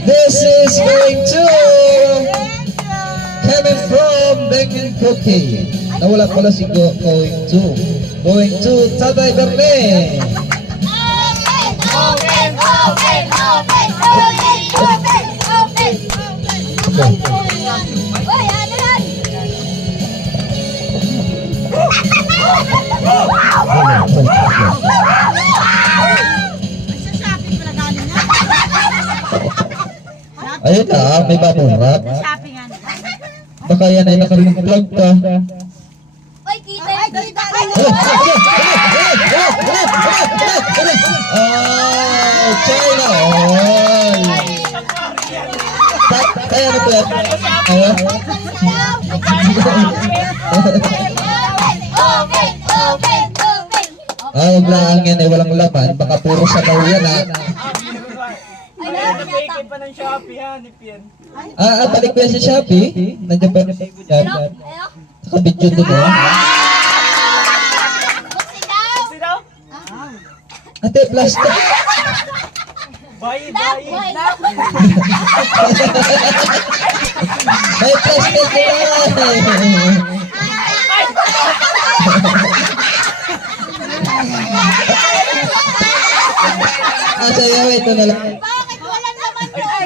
This is going to coming from Bengin Cookie. Nawala pala si going to Tatay Berne. Ayun na, may baburat. Baka yan ay nakalimplog pa. Oy, kita. Oh, China. Kaya ano po yan? Huwag lang yan ay walang laman. Baka puro sabaw yan ha. Nag-bake pa ng Shopee ha, ni Pian. Balik ko yan sa Shopee. Nandiyan pa yan. Nakabidyo doon ha. Sino? Ate, plastic. Bayi. May plastic na. Sa'yo, ito na lang. Bakit wala naman yun?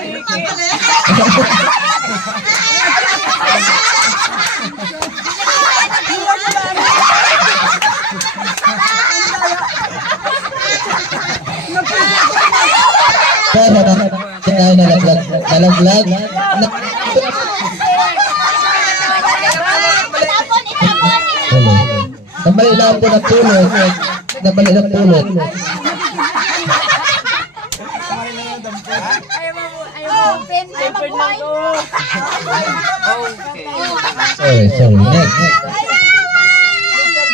Pero kinain nalaglag. Nabali lang po ng pulot. Nabali ng pulot. Sorry. Next.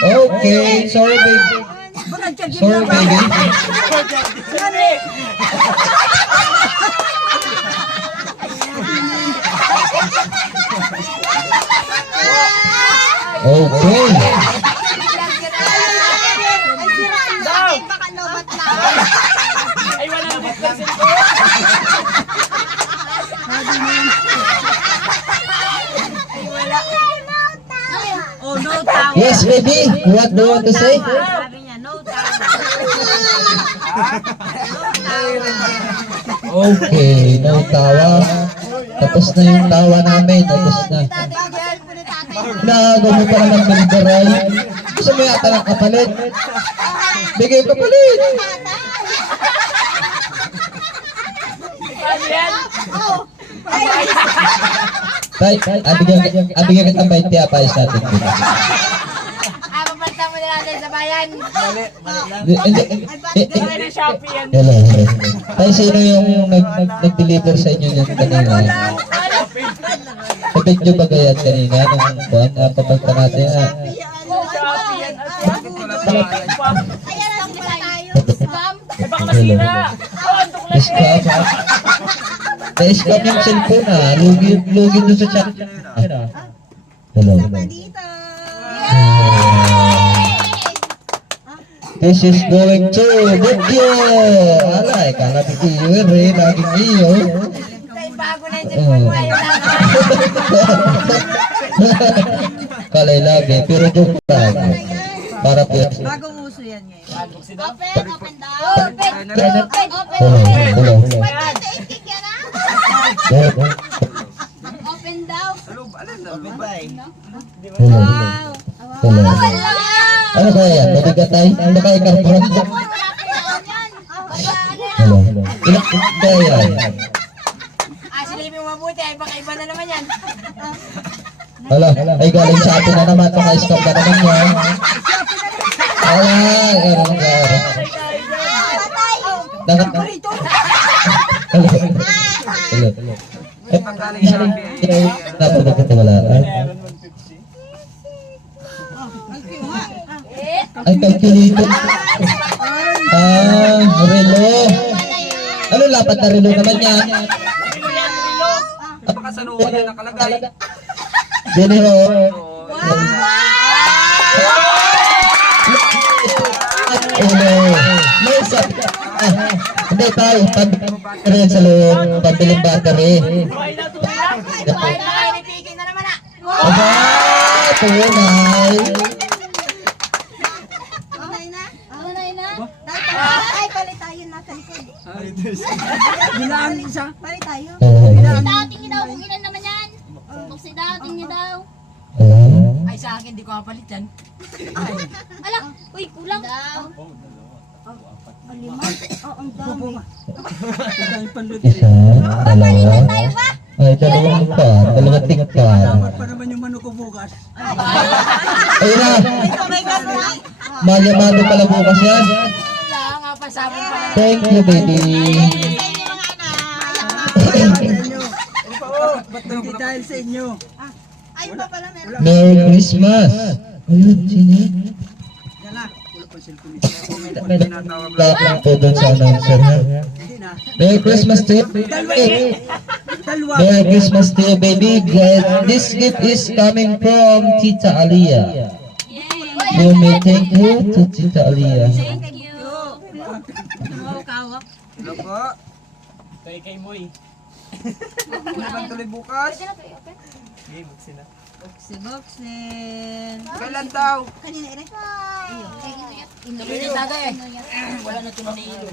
Okay, sorry baby. Sorry baby. Okay. Ay, wala na bitlasin ko. Oh, no towel. Yes, baby. What do you want to say? Sabi niya, no towel. Okay, no tawa. Tapos na yung tawa namin. Tapos na. Nagawa mo pa naman biligaray. Gusto mo yata ng kapalit? Bigay kapalit. Ano yan? Bigyan kita 20 apayos natin. Papalta mo na natin sa bayan. Wala na Shopee yan. Hello. Tayo sino yung nag-deliver sa inyo yung kanina? Kapit nyo ba ganyan kanina? Nung buwan, papalta natin ha. Shopee yan. Ayan lang pala tayo. Scam. Ay, baka masira. Andok lang Scam ha? Na-scam yung cellphone ha. Lugin doon sa chat. Hello. This is going to video. Alay, kala ni iyo rin, laging iyo. Bago na yung cellphone mo. Ayaw lang. Kalay lagi, pero joke lang. Para po yan. Bagong uso yan ngayon. Open daw. Hello. Open daw. Hello. Wala. Ano kaya yan? Mabigatay? Ano kaya karburan? Hello. Ilang kaya yan? Silipin mo mabuti. Ay baka iba na naman yan. Hala, ay galing sa atin na naman. Paka-scam na naman yan. Ay, ano nangyari? Hello. Napagkakatawalaan. Ay, calculator. dapat na relo naman yan. Rilo yan, rilo. Baka sa noon yan nakalagay. Dini ho. Ulo. May isa. Hindi tayo, pag-battery yan sa loob, pabiling battery. Buhay na tuloy na. Ay, nakainipigin na naman ah. Aba, tunay. Okay na? Okay na? Ay, palit tayo nasa likod. Bilaan isa. Palit tayo. Dating niyo daw kung ilan naman yan. Buksi dating niyo daw. Ay, sa akin, di ko kapalit yan. Ala, uy, kulang. Lima? Oo, ang dami. Isa, dalawa. Ay, dalawang pa. Dalawang tingkat. Dapat pa naman yung manok ko bukas. Ayun na. Oh my God, Ray. Manya-mano pala bukas yan. Wala nga pa sa amin pala. Thank you, baby. Hindi dahil sa inyo. Ayun pa pala meron. Merry Christmas. Ayun, sino? Yan na. Wala pa cellphone. Lahat lang po doon sa announcer ha. Hindi na. Merry Christmas to you. Dalawa. Merry Christmas to you, baby. This gift is coming from Tita Aliyah. You may thank you to Tita Aliyah. Thank you. Hello po. Kay Moy. Ano bang tuloy bukas? Sige, buksin na. Buksin. Kailan daw? Kanina rin. Tuloy na tagay eh. Wala na tuloy na ilo.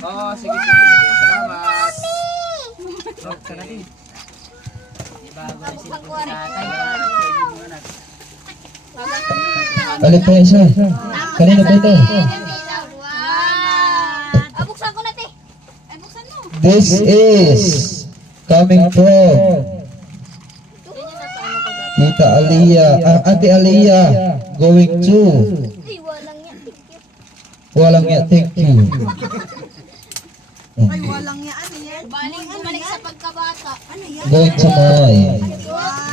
Oo, sige. Salamat. Buksan natin. Bago na sila kung tatay. Balik pa isa. Kanina ba ito? Wow. Buksan ko na, te. Ay, buksan mo. This is coming from Tita Aliyah. Ate Aliyah going to Ay, walang yan. Thank you. walang ya, thank you. Ay, walang yan. Ano yan? Bumalik sa pagkabata. Ano yan? Going to my Wow.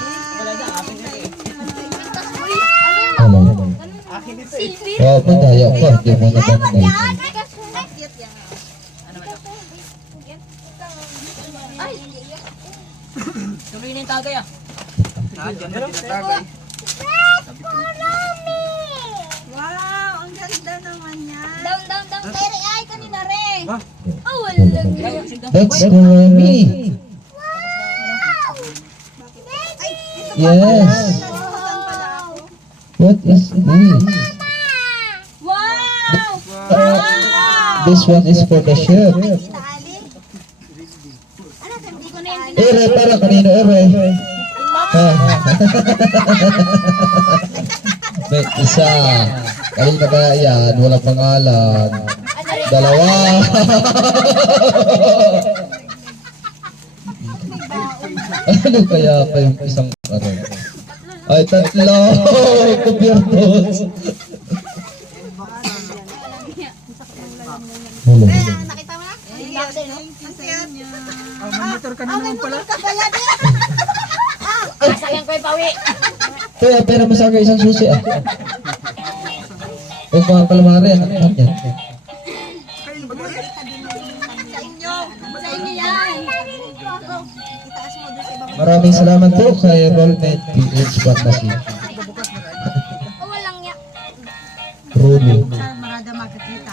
hello. Silver. Wow, madaya pa. Di mo na ba naman? Cute yan. Ay, Tuloy na yung tagay ah. Diyan na tinatagay. Wow, ang ganda naman yan. down. Pero ay, kanina rin. Oh, walang yan. That's Grammy. Yes. Nasaan pala ako? What is this? Wow! This one is for the chef. Tita Ali? Ano, hindi ko na yung Ere, para kanino ere? Ha? May isa. Kanina kaya yan, walang pangalan. Dalawa. Ano kaya pa yung isang ano? Ay, tatlo! Kubiertos! Hello. nakita mo na? Yes, thank you sa inyo. Monitor ka na naman pala. Kaya din. Masayang ko yung pawi. Kaya pera mo sa akin isang susi ah. Huwag mga kalamari, ano yan? Sa inyo. Sa inyo yan. Itaas mo doon sa ibang. Maraming salamat po kay Rollmate PH Pharmacy. Oh, walang yan. Rulo. Marada makikita.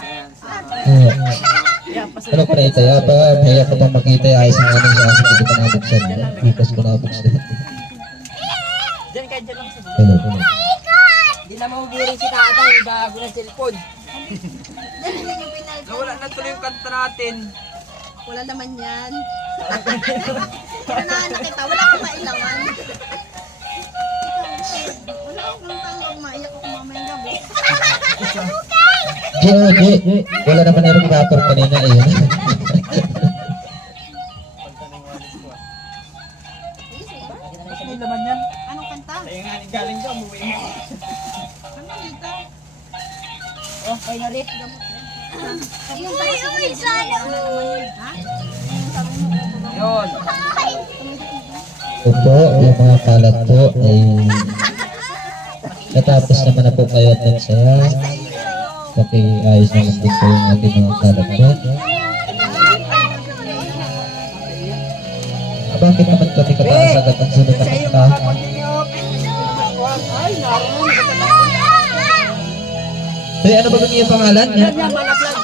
Ano pa na ito? Pa, mahiya ka pang makita yung ayos ng ano sa akin. Hindi ko pa nabuksan. Bukas ko nabuksan. Diyan kayo dyan lang sa Hello. Hindi na mahuburin si tatay bago ng cellphone. Nawala na tuloy yung kanta natin. Wala naman yan. Kailangan nakita. Wala akong mailangan. Wala akong tanggang maiyak ako mamayang gabi. G. Wala naman yung rapper kanina eh. Hindi naman yan. Anong kanta? Kaya nga galing ka, umuwi mo. Ano dito? Oh, kayo na rin. Uy, sana. Ha? Yun. Opo, yung mga kalat po ay natapos naman na po kayo at nagsaya. Pakiayos na lang din po yung ating mga kalat po. bakit naman kami kataas agad ang sunod na Sa iyo kanta? mga continue. Ay, naroon. Tay, ano ba ang iyong pangalan? Yan, malaklag.